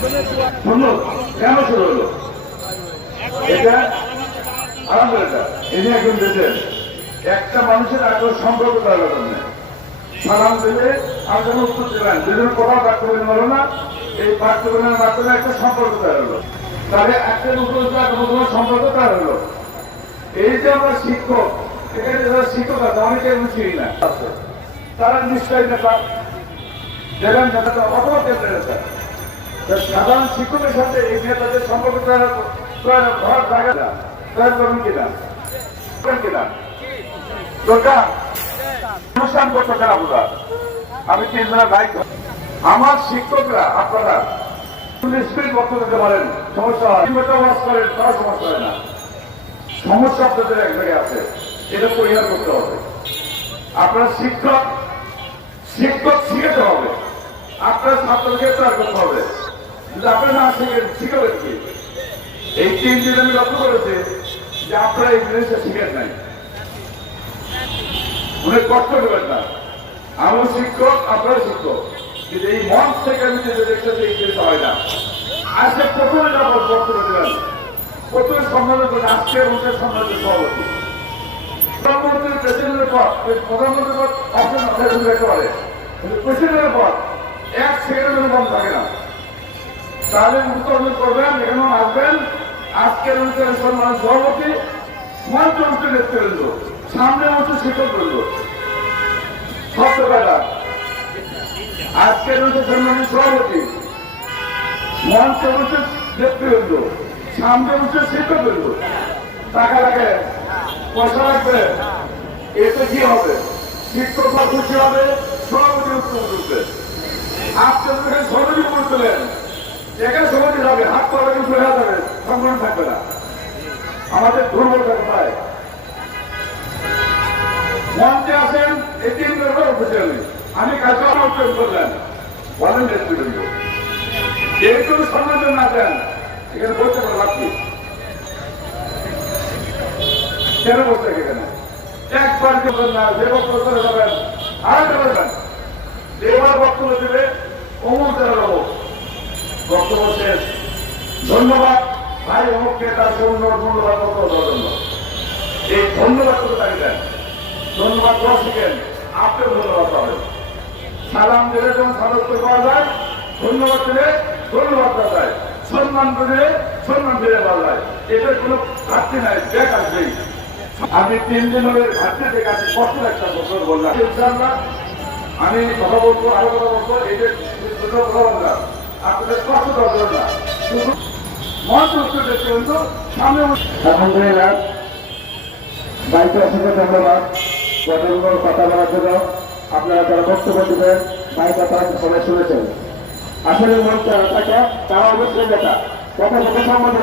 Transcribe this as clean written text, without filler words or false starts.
শুনুন কেন শুরু হলো এটা? আলহামদুলিল্লাহ ইনি একজন দেশের একটা মানুষের এত সম্পর্ক তার সালাম দিলে আর যেন উত্তর দিলেন দুজন কোথাও বাক্য হলো না। এই বাক্যের মাধ্যমে একটা সম্পর্ক তৈরি হলো, তাহলে একটা নতুন সম্পর্ক তৈরি হলো। এই যে আমরা শিক্ষক, এখানে যারা শিক্ষক আছে অনেকে আমি চিনি না, তারা নিশ্চয়ই নেতা দেখেন নেতাটা অথবা কেন্দ্রের নেতা। সাধারণ শিক্ষকের সাথে এই নেতাদের সম্পর্ক তৈরি হওয়ার জায়গাটা তৈরি করবেন কিনা কিনা দরকার অনুষ্ঠান করতে চান আপনারা। আমি 3 জনের দায়িত্ব, আমার শিক্ষকরা আপনারা স্পিড বক্তব্য দিতে পারেন, সমস্যা হয় করেন, তারা সমস্যা হয় না। সমস্যা আপনাদের এক জায়গায় আছে, এটা পরিহার করতে হবে। আপনার শিক্ষক শিখাতে হবে, আপনার ছাত্রকে তৈরি করতে হবে। যদি আপনার না শিখাবেন কি? এই 3 দিন আমি লক্ষ্য করেছি যে আপনারা এই জিনিসটা শিখেন নাই, অনেক কষ্ট দেবেন না। আমার শিক্ষক আপনার শিক্ষক, কিন্তু এই মঞ্চ থেকে আমি যেটা দেখতেছি এই জিনিসটা হয় না। আজকে প্রথমে যাবো বক্তব্য দিলেন, প্রথমে সম্মানিত করে আজকে অনুষ্ঠানের সম্মানিত সভাপতি প্রধানমন্ত্রীর প্রেসিডেন্টের পদ, প্রধানমন্ত্রীর পদ অপশন মাথায় রাখতে পারে, কিন্তু প্রেসিডেন্টের পদ 1 সেকেন্ডের বন্ধ থাকে না। তাহলে উত্তর করবেন, এখানে আসবেন। আজকের অনুষ্ঠানের সম্মানিত সভাপতি, মঞ্চ অনুষ্ঠানের নেতৃবৃন্দ, সামনে অনুষ্ঠান শিক্ষক বৃন্দ, সত্যবেলা আজকের অনুষ্ঠানের সম্মানিত সভাপতি, মঞ্চ অনুষ্ঠান নেতৃবৃন্দ, সামনে অনুষ্ঠান শিক্ষক বৃন্দ। টাকা লাগে, পয়সা লাগবে, এতে কি হবে? শিক্ষক খুশি হবে, সভাপতি উত্তর করবে। আজকে সভাপতি করছিলেন, এখানে সভাপতি যাবে, হাত পাড়া কিন্তু হয়ে যাবে, সংগ্রাম থাকবে না। আমাদের দুর্বলতা কোথায়? মঞ্চে আসেন, এই 3 জনের অফিসিয়ালি আমি কাজে উত্তর করলেন, বলেন নেতৃবৃন্দ যেহেতু সম্মান না দেন, এখানে বলতে পারে লাভ কেন বলতে এখানে? একবার করবেন না, যে বক্তব্য করে যাবেন আর করবেন, এবার বক্তব্য দেবে অমুক যারা রব বক্তব্য শেষ। ধন্যবাদ ভাই অমুককে তার ধন্যবাদ বক্তব্য দেওয়ার জন্য। এই ধন্যবাদ করে তাকে দেন, ধন্যবাদ দেওয়া শিখেন, আপনিও ধন্যবাদ পাবেন। সালাম দিলে যখন সাদস্য পাওয়া যায়, ধন্যবাদ দিলে ধন্যবাদ দেওয়া যায়, সম্মান দিলে সম্মান দিয়ে পাওয়া যায়। এটার কোনো ঘাটতি নাই, ব্যাগ আসবেই। আমি 3 দিনের ঘাটতি থেকে আসি, কষ্ট একটা বছর বললাম। ইনশাআল্লাহ আমি কথা বলবো, আরো কথা বলবো, এদের কথা বললাম, আপনাদের কষ্ট দরকার না, শুধু মঞ্চ উত্তর দেখতে কিন্তু সামনে। আলহামদুলিল্লাহ, দায়িত্ব অসংখ্য ধন্যবাদ কথাগুলো কথা বলার জন্য। আপনারা যারা বক্তব্য দেবেন, ভাই কথা সবাই শুনেছেন। আসলে মঞ্চ থাকে তারা অবশ্যই দেখা কথা সম্বন্ধে